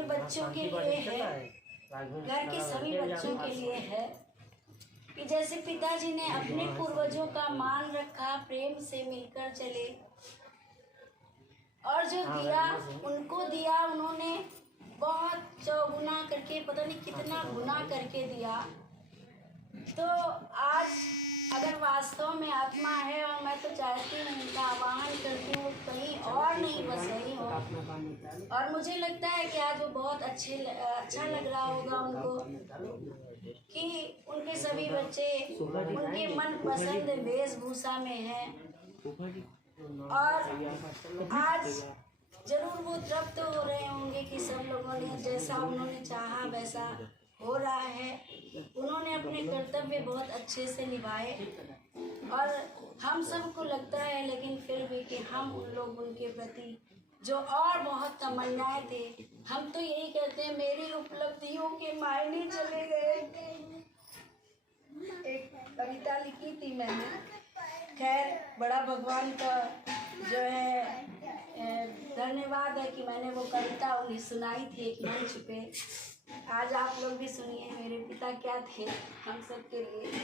में बच्चों के लिए है, घर के सभी बच्चों के लिए है कि जैसे पिताजी ने अपने पूर्वजों का मान रखा, प्रेम से मिलकर चले और जो दिया उनको दिया, उन्होंने बहुत चौगुना करके, पता नहीं कितना गुना करके दिया। तो आज अगर वास्तव में आत्मा है, और मैं तो चाहती हूँ, उनका आवाहन करती हूँ कहीं और नहीं बस यही हो। और मुझे लगता है कि आज वो बहुत अच्छा लग रहा होगा उनको कि उनके सभी बच्चे उनके मन पसंद वेशभूषा में हैं। और आज जरूर वो तृप्त हो रहे होंगे कि सब लोगों ने जैसा उन्होंने चाहा वैसा हो रहा है। उन्होंने अपने कर्तव्य बहुत अच्छे से निभाए और हम सबको लगता है लेकिन फिर भी कि हम उन लोग उनके प्रति जो और बहुत तमन्नाएं थे, हम तो यही कहते हैं मेरी उपलब्धियों के मायने चले गए। एक कविता लिखी थी मैंने, खैर बड़ा भगवान का जो है धन्यवाद है कि मैंने वो कविता उन्हें सुनाई थी एक मंच पे। आज आप लोग भी सुनिए मेरे पिता क्या थे हम सब के लिए।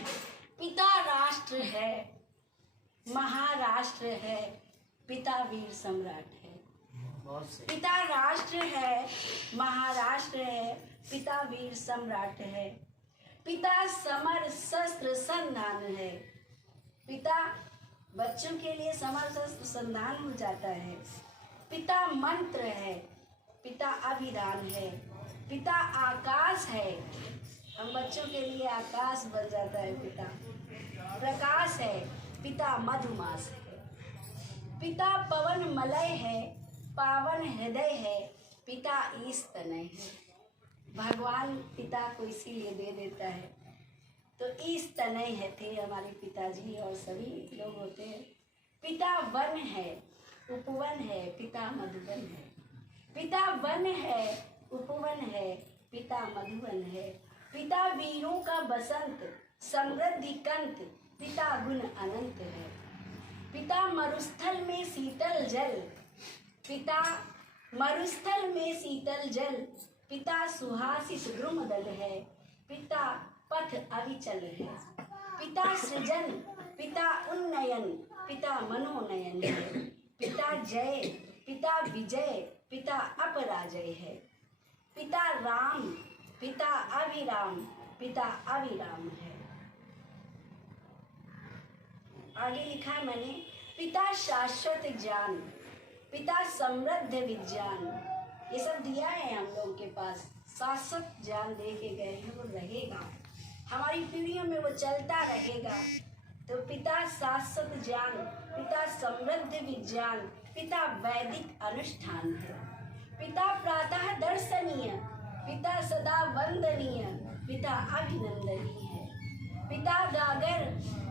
पिता राष्ट्र है, महाराष्ट्र है, पिता वीर सम्राट है। पिता राष्ट्र है, महाराष्ट्र है, पिता वीर सम्राट है। पिता समर शस्त्र संधान है। पिता बच्चों के लिए समर शस्त्र संधान हो जाता है। पिता मंत्र है, पिता अभिधान है, पिता आकाश है, हम बच्चों के लिए आकाश बन जाता है। पिता प्रकाश है, पिता मधुमास है। पिता पवन मलय है, पावन हृदय है, पिता ईश तनय है। भगवान पिता को इसीलिए दे देता है। तो ईश तनय है थे हमारे पिताजी और सभी लोग होते हैं। पिता वन है, उपवन है, पिता मधुबन है। पिता वन है, उपवन है, पिता मधुबन है। पिता वीरों का बसंत, समृद्धि कंत, पिता गुण अनंत है। पिता मरुस्थल में शीतल जल, पिता मरुस्थल में शीतल जल, पिता सुहासित द्रुमदल है, पिता पथ अविचल है। पिता सृजन, पिता उन्नयन, पिता मनोनयन है। पिता जय, पिता विजय, पिता अपराजय है। पिता राम, पिता अभिराम, पिता अविराम है। आगे लिखा है मैंने, पिता शाश्वत ज्ञान, पिता समृद्ध विज्ञान। ये सब दिया है हम लोगों के पास, शाश्वत ज्ञान दे के गए हैं, वो रहेगा हमारी पीढ़ियों में, वो चलता रहेगा। तो पिता शाश्वत ज्ञान, पिता समृद्ध विज्ञान, पिता वैदिक अनुष्ठान है। पिता प्रातः दर्शनीय, पिता सदा वंदनीय, पिता अभिनंदनीय है। पिता गागर,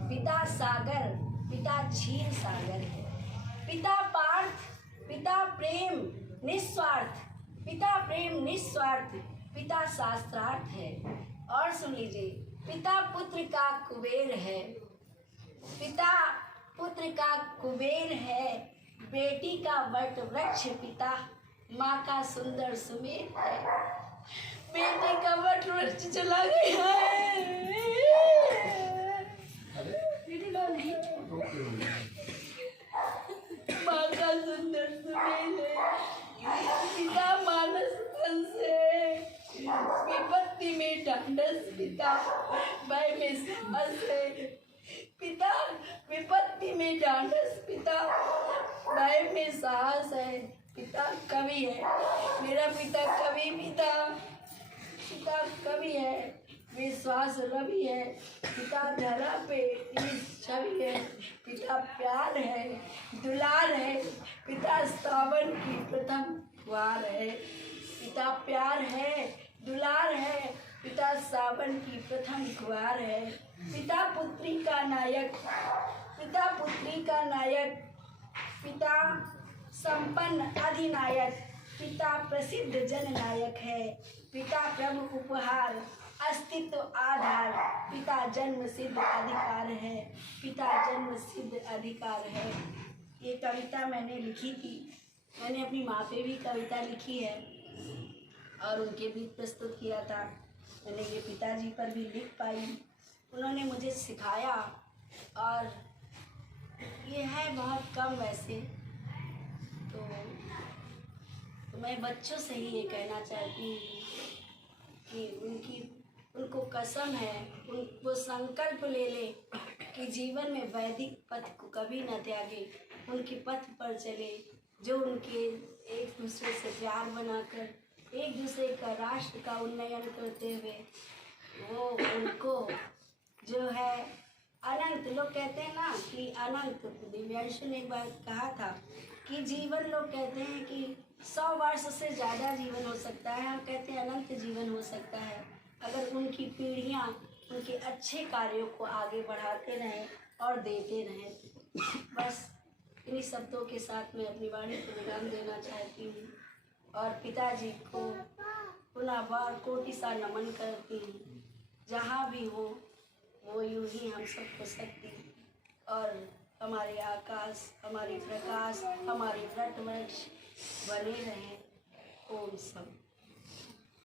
पिता सागर, पिता क्षीर सागर है। पिता पार्थ, पिता प्रेम निस्वार्थ, पिता प्रेम निस्वार्थ, पिता शास्त्रार्थ है। और सुन लीजिए, पिता पुत्र का कुबेर है, पिता पुत्र का कुबेर है। बेटी का वट वृक्ष पिता, माँ का सुंदर सुमेर है। बेटे का वट वृक्ष चला गया है, माँ का सुंदर सुमेर है। पिता मानस तन से, विपत्ति में ढांढस, पिता भय में साहस है। पिता विपत्ति में ढांढस, पिता भय में साहस है। पिता कवि है, मेरा पिता कवि, पिता कवि है, विश्वास रवि है। पिता धरा पे छवि है, पिता प्यार है, दुलार है। पिता सावन की प्रथम वार है। पिता प्यार है, दुलार है, पिता सावन की प्रथम खुआर है। पिता पुत्री का नायक, पिता पुत्री का नायक, पिता संपन्न अधिनायक, पिता प्रसिद्ध जननायक है। पिता प्रभु उपहार, अस्तित्व आधार, पिता जन्म सिद्ध अधिकार है, पिता जन्म सिद्ध अधिकार है। ये कविता मैंने लिखी थी, मैंने अपनी माँ पे भी कविता लिखी है और उनके भी प्रस्तुत किया था। मैंने ये पिताजी पर भी लिख पाई, उन्होंने मुझे सिखाया। और ये है बहुत कम वैसे तो मैं बच्चों से ही ये कहना चाहती हूँ कि उनको कसम है, वो संकल्प ले ले कि जीवन में वैदिक पथ को कभी न त्यागे, उनके पथ पर चले, जो उनके एक दूसरे से प्यार बनाकर एक दूसरे का राष्ट्र का उन्नयन करते हुए वो उनको जो है अनंत, लोग कहते हैं ना कि अनंत, दिव्यांशु ने एक बार कहा था कि जीवन, लोग कहते हैं कि 100 वर्ष से ज़्यादा जीवन हो सकता है, हम कहते हैं अनंत जीवन हो सकता है अगर उनकी पीढ़ियाँ उनके अच्छे कार्यों को आगे बढ़ाते रहें और देते रहें। बस इन्हीं शब्दों के साथ मैं अपनी वाणी को विराम देना चाहती हूँ और पिताजी को पुनः बार कोटि सा नमन करती हूँ। जहाँ भी हो वो यूं ही हम सबको शक्ति और हमारे आकाश, हमारे प्रकाश, हमारे वट वृक्ष बने रहें। ओम सब।